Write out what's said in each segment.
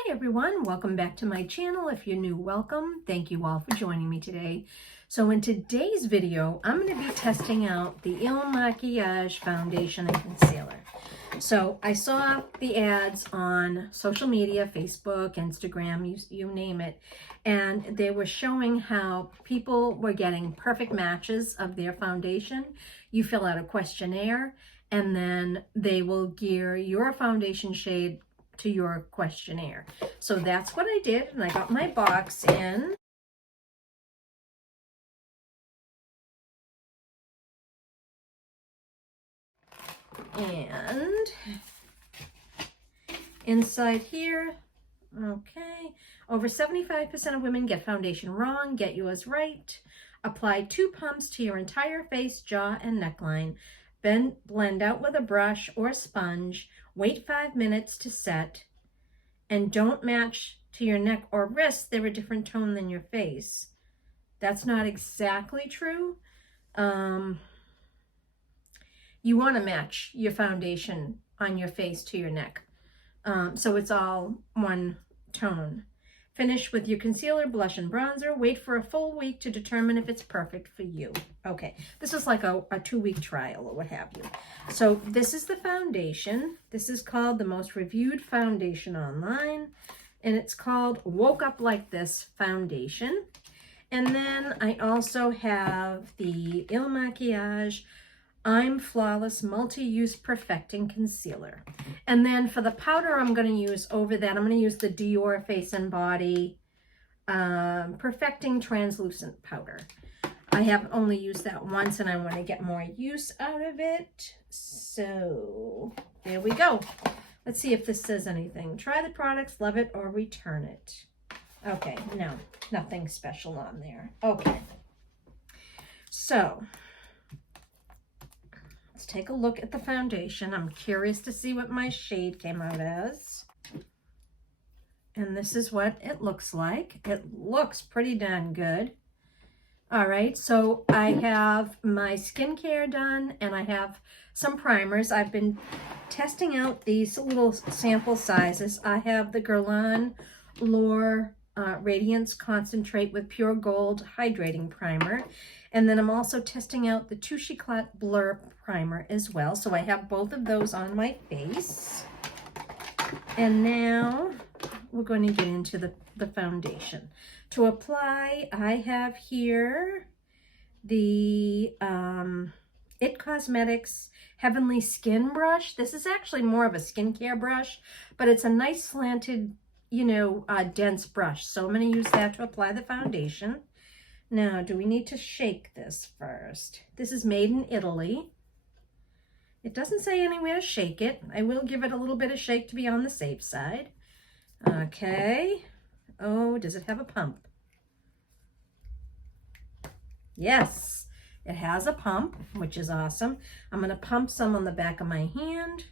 Hi everyone, welcome back to my channel. If you're new, welcome. Thank you all for joining me today. So in today's video, I'm going to be testing out the Makiage foundation and concealer. So I saw the ads on social media, Facebook, Instagram, you name it, and they were showing how people were getting perfect matches of their foundation. You fill out a questionnaire and then they will gear your foundation shade to your questionnaire. So that's what I did, and I got my box in. And inside here, okay, over 75% of women get foundation wrong. Get yours right. Apply 2 pumps to your entire face, jaw, and neckline. Then blend out with a brush or sponge. Wait 5 minutes to set. And don't match to your neck or wrist. They're a different tone than your face. That's not exactly true. You want to match your foundation on your face to your neck. So it's all one tone. Finish with your concealer, blush, and bronzer. Wait for a full week to determine if it's perfect for you. Okay, this is like a 2-week trial or what have you. So this is the foundation. This is called the most reviewed foundation online. And it's called Woke Up Like This Foundation. And then I also have the Il Makiage I'm Flawless Multi-Use Perfecting Concealer. And then for the powder I'm going to use over that, I'm going to use the Dior Face and Body Perfecting Translucent Powder. I have only used that once and I want to get more use out of it. So there we go. Let's see if this says anything. Try the products, love it, or return it. Okay, no, nothing special on there. Okay. So let's take a look at the foundation. I'm curious to see what my shade came out as. And this is what it looks like. It looks pretty darn good. All right, so I have my skincare done and I have some primers. I've been testing out these little sample sizes. I have the Guerlain L'Or Radiance Concentrate with Pure Gold Hydrating Primer. And then I'm also testing out the Touche Éclat Blur Primer as well. So I have both of those on my face. And now we're going to get into the foundation. To apply, I have here the It Cosmetics Heavenly Skin Brush. This is actually more of a skincare brush, but it's a nice slanted, dense brush. So I'm going to use that to apply the foundation. Now, do we need to shake this first? This is made in Italy. It doesn't say anywhere to shake it. I will give it a little bit of shake to be on the safe side. Okay. Oh, does it have a pump? Yes, it has a pump, which is awesome. I'm going to pump some on the back of my hand.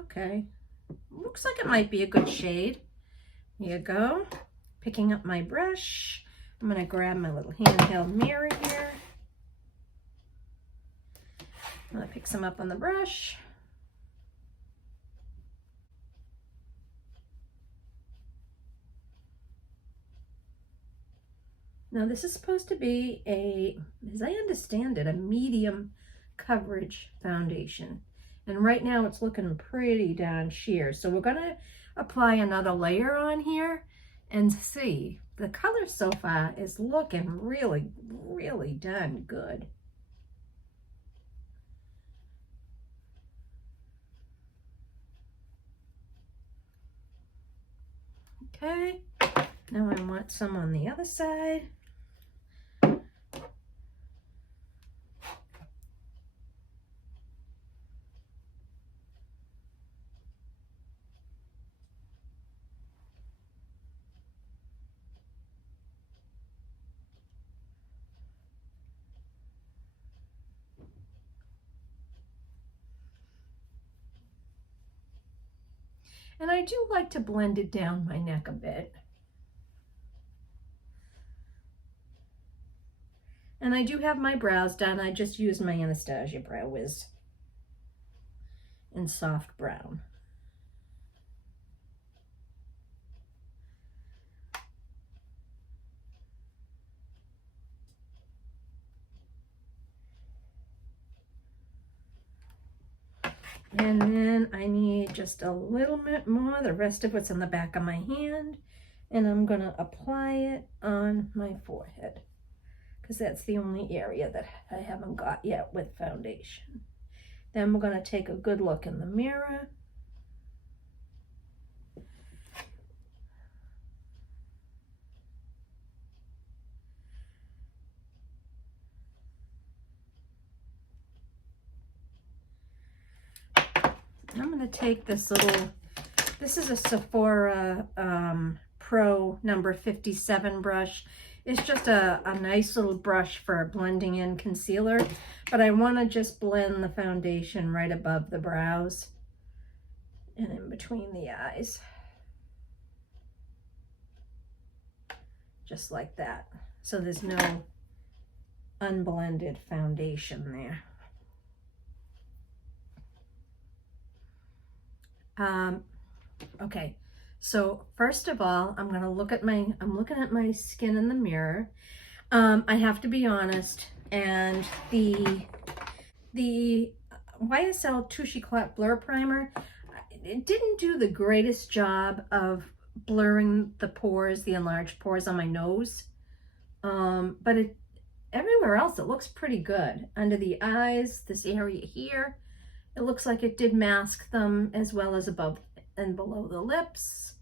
Okay. Looks like it might be a good shade. Here you go. Picking up my brush. I'm going to grab my little handheld mirror here. I'm going to pick some up on the brush. Now this is supposed to be as I understand it, a medium coverage foundation. And right now it's looking pretty darn sheer. So we're going to apply another layer on here and see. The color so far is looking really, really darn good. Okay, now I want some on the other side. And I do like to blend it down my neck a bit. And I do have my brows done. I just used my Anastasia Brow Wiz in soft brown. And then I need just a little bit more, the rest of what's on the back of my hand. And I'm going to apply it on my forehead, because that's the only area that I haven't got yet with foundation. Then we're going to take a good look in the mirror. I'm going to take this little, this is a Sephora Pro number 57 brush. It's just a nice little brush for blending in concealer, but I want to just blend the foundation right above the brows and in between the eyes. Just like that. So there's no unblended foundation there. Okay, so first of all, I'm looking at my skin in the mirror. I have to be honest, and the YSL Touche Éclat Blur Primer, it didn't do the greatest job of blurring the pores, the enlarged pores on my nose. But everywhere else, it looks pretty good. Under the eyes, this area here, it looks like it did mask them, as well as above and below the lips.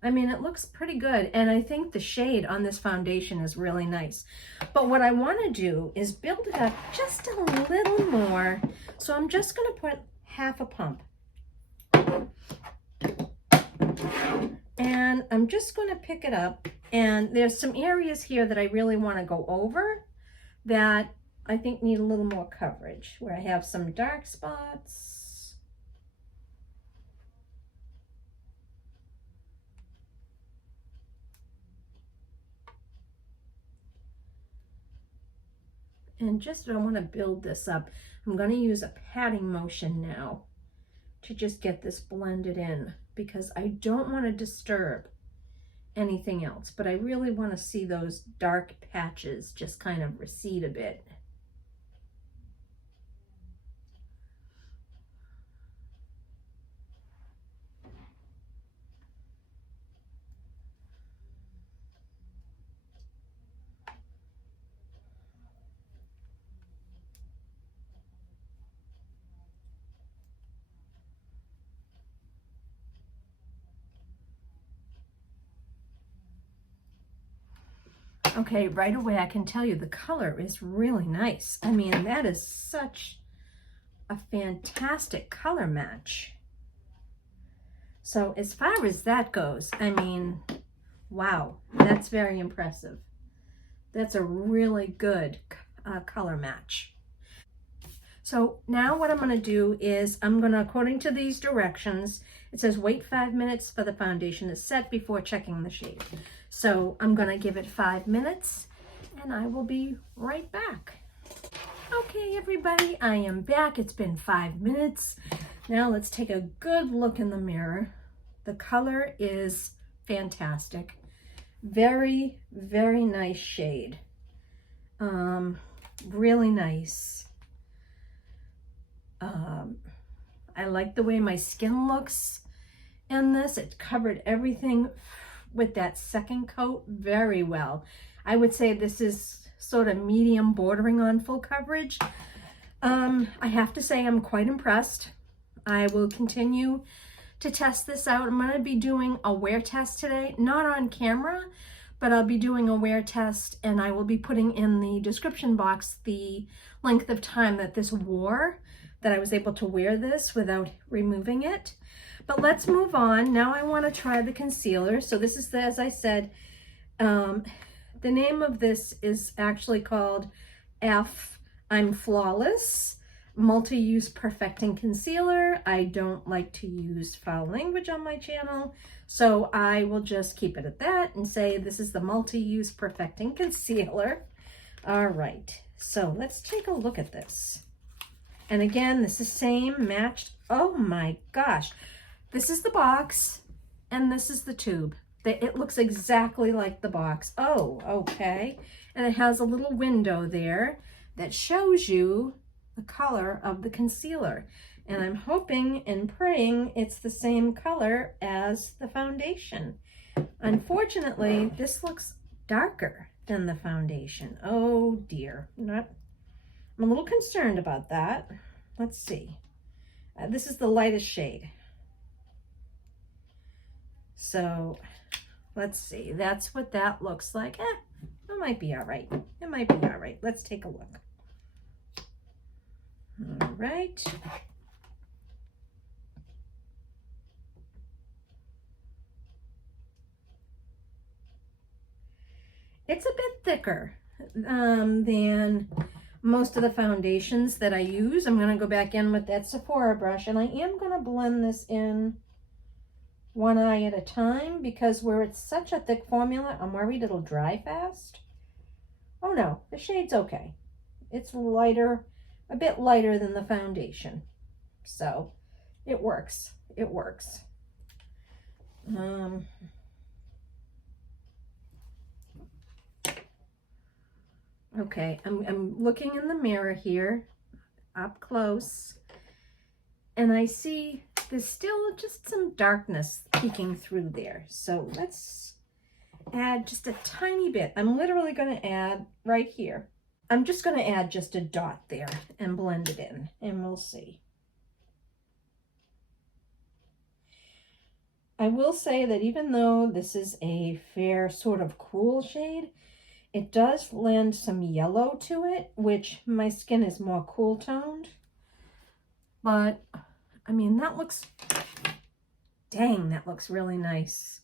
I mean, it looks pretty good. And I think the shade on this foundation is really nice. But what I want to do is build it up just a little more. So I'm just going to put half a pump. And I'm just going to pick it up. And there's some areas here that I really want to go over that I think need a little more coverage, where I have some dark spots. And just, I want to build this up. I'm going to use a patting motion now to just get this blended in, because I don't want to disturb anything else, but I really want to see those dark patches just kind of recede a bit. Okay, right away I can tell you the color is really nice. I mean, that is such a fantastic color match. So as far as that goes, I mean, wow, that's very impressive. That's a really good color match. So now what I'm going to do is I'm going to, according to these directions, it says wait 5 minutes for the foundation to set before checking the shade. So I'm going to give it 5 minutes and I will be right back. Okay, everybody, I am back. It's been 5 minutes. Now let's take a good look in the mirror. The color is fantastic. Very, very nice shade. Really nice. I like the way my skin looks in this. It covered everything with that second coat very well. I would say this is sort of medium bordering on full coverage. I have to say I'm quite impressed. I will continue to test this out. I'm going to be doing a wear test today, not on camera, but I'll be doing a wear test, and I will be putting in the description box the length of time that this wore, that I was able to wear this without removing it. But let's move on. Now I want to try the concealer. So this is, as I said, the name of this is actually called I'm Flawless Multi-Use Perfecting Concealer. I don't like to use foul language on my channel, so I will just keep it at that and say this is the Multi-Use Perfecting Concealer. All right, so let's take a look at this. And again, this is same, matched. Oh my gosh. This is the box and this is the tube. It looks exactly like the box. Oh, okay. And it has a little window there that shows you the color of the concealer. And I'm hoping and praying it's the same color as the foundation. Unfortunately, this looks darker than the foundation. Oh dear. I'm a little concerned about that. Let's see. This is the lightest shade. So let's see. That's what that looks like. It might be all right. It might be all right. Let's take a look. All right. It's a bit thicker than most of the foundations that I use. I'm going to go back in with that Sephora brush, and I am going to blend this in one eye at a time, because where it's such a thick formula, I'm worried it'll dry fast. Oh no, the shade's okay. It's lighter, a bit lighter than the foundation. So it works. It works. Okay, I'm looking in the mirror here, up close, and I see there's still just some darkness peeking through there. So let's add just a tiny bit. I'm literally going to add right here. I'm just going to add just a dot there and blend it in, and we'll see. I will say that even though this is a fair sort of cool shade, it does lend some yellow to it, which my skin is more cool toned. But, I mean, that looks, dang, that looks really nice.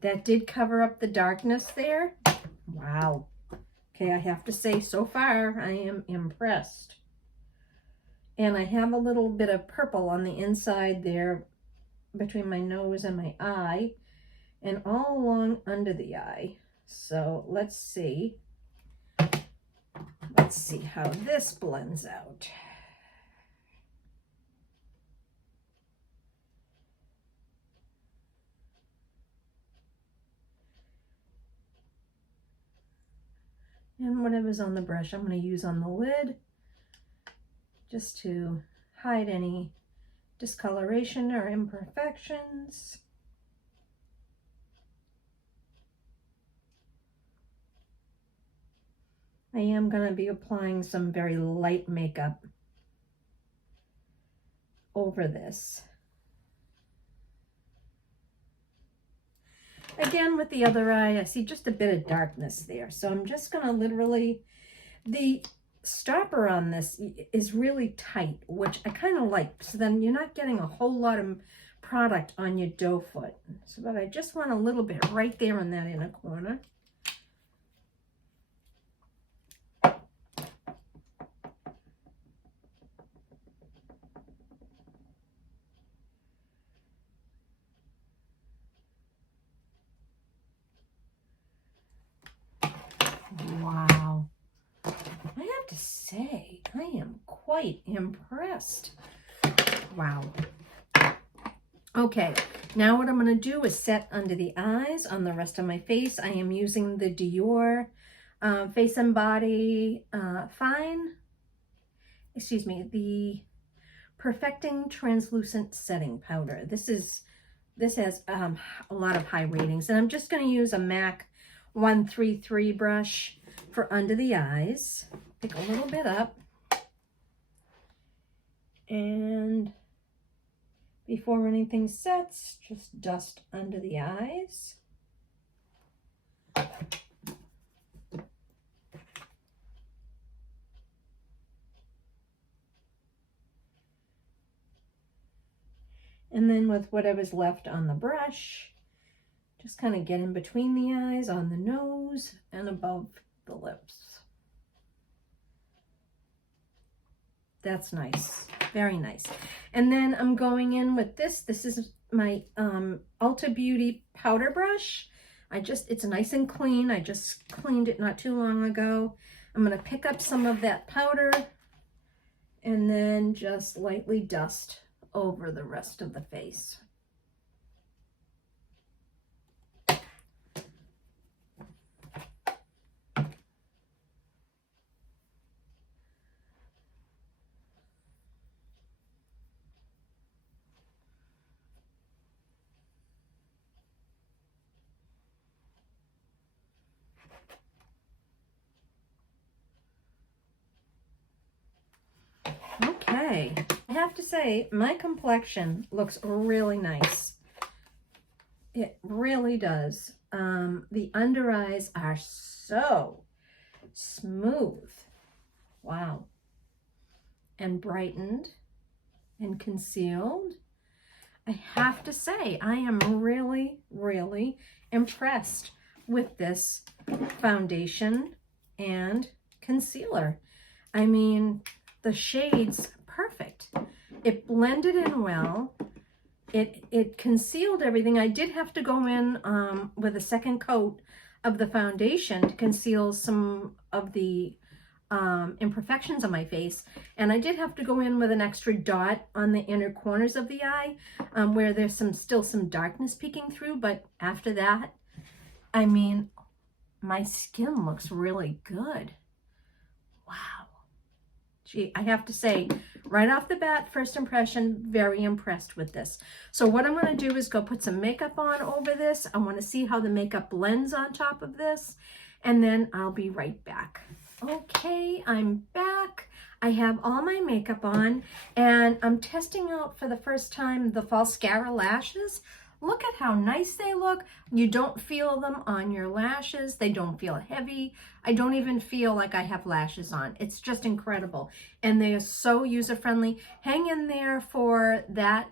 That did cover up the darkness there. Wow. Okay, I have to say, so far, I am impressed. And I have a little bit of purple on the inside there between my nose and my eye, and all along under the eye. So let's see. Let's see how this blends out. And whatever's on the brush, I'm going to use on the lid just to hide any discoloration or imperfections. I am going to be applying some very light makeup over this. Again, with the other eye, I see just a bit of darkness there. So I'm just going to literally, the stopper on this is really tight, which I kind of like. So then you're not getting a whole lot of product on your doe foot. So but I just want a little bit right there in that inner corner. Wow. I have to say, I am quite impressed. Wow. Okay, now what I'm going to do is set under the eyes on the rest of my face. I am using the Dior Face and Body the Perfecting Translucent Setting Powder. This has a lot of high ratings, and I'm just going to use a MAC 133 brush for under the eyes. Pick a little bit up, and before anything sets, just dust under the eyes. And then with whatever's left on the brush, just kind of get in between the eyes, on the nose, and above the lips. That's nice. Very nice. And then I'm going in with this. This is my Ulta Beauty powder brush. It's nice and clean. I just cleaned it not too long ago. I'm going to pick up some of that powder and then just lightly dust over the rest of the face. Okay, I have to say my complexion looks really nice. It really does. The under eyes are so smooth. Wow. And brightened and concealed. I have to say, I am really, really impressed with this foundation and concealer. I mean, the shades, perfect. It blended in well. It concealed everything. I did have to go in with a second coat of the foundation to conceal some of the imperfections on my face, and I did have to go in with an extra dot on the inner corners of the eye where there's still some darkness peeking through. But after that, I mean, my skin looks really good. Wow. Gee, I have to say, right off the bat, first impression, very impressed with this. So what I'm going to do is go put some makeup on over this. I want to see how the makeup blends on top of this, and then I'll be right back. Okay, I'm back. I have all my makeup on, and I'm testing out for the first time the Falscara lashes. Look at how nice they look. You don't feel them on your lashes. They don't feel heavy. I don't even feel like I have lashes on. It's just incredible. And they are so user-friendly. Hang in there for that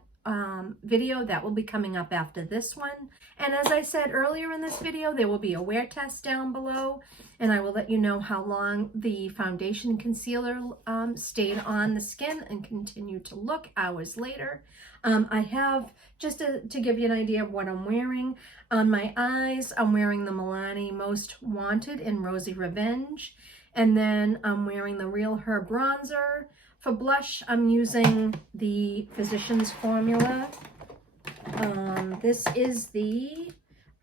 video that will be coming up after this one. And as I said earlier in this video, there will be a wear test down below, and I will let you know how long the foundation concealer stayed on the skin and continued to look hours later. I have, just to give you an idea of what I'm wearing, on my eyes, I'm wearing the Milani Most Wanted in Rosy Revenge, and then I'm wearing the Real Her bronzer. For blush, I'm using the Physicians Formula. This is the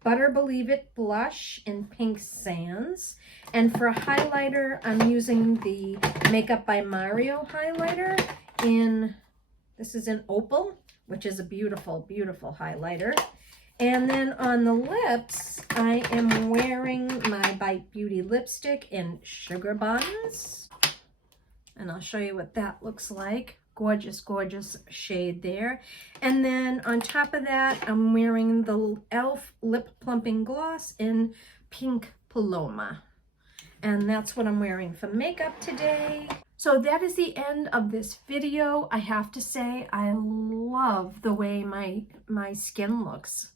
Butter Believe It blush in Pink Sands. And for a highlighter, I'm using the Makeup by Mario highlighter in, this is in Opal, which is a beautiful, beautiful highlighter. And then on the lips, I am wearing my Bite Beauty lipstick in Sugar Buns. And I'll show you what that looks like. Gorgeous, gorgeous shade there. And then on top of that, I'm wearing the e.l.f. Lip Plumping Gloss in Pink Paloma. And that's what I'm wearing for makeup today. So that is the end of this video. I have to say, I love the way my skin looks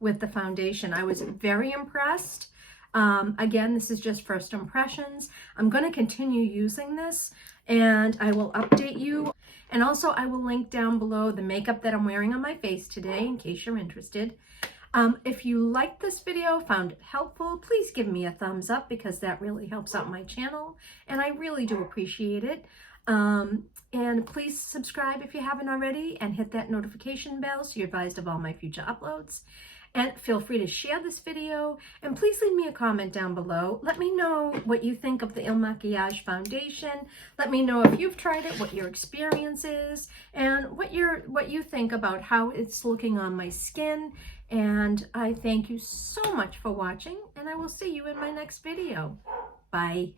with the foundation. I was very impressed. Again, this is just first impressions. I'm going to continue using this, and I will update you. And also I will link down below the makeup that I'm wearing on my face today in case you're interested. If you liked this video, found it helpful, please give me a thumbs up because that really helps out my channel, and I really do appreciate it. And please subscribe if you haven't already, and hit that notification bell so you're advised of all my future uploads. And feel free to share this video, and please leave me a comment down below. Let me know what you think of the Il Makiage foundation. Let me know if you've tried it, what your experience is, and what you think about how it's looking on my skin. And I thank you so much for watching, and I will see you in my next video. Bye.